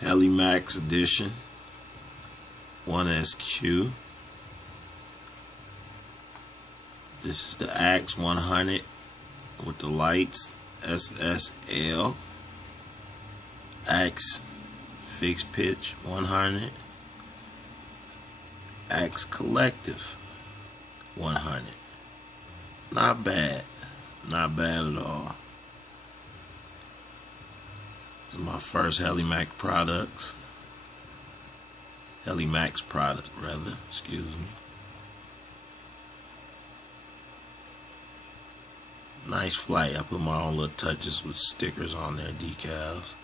Heli Max edition 1SQ. This is the Axe 100 with the lights, SSL. Axe fixed pitch 100. Axe collective 100. Not bad. Not bad at all. This is my first Heli Max products. Heli Max product, rather. Excuse me. Nice flight. I put my own little touches with stickers on there, decals.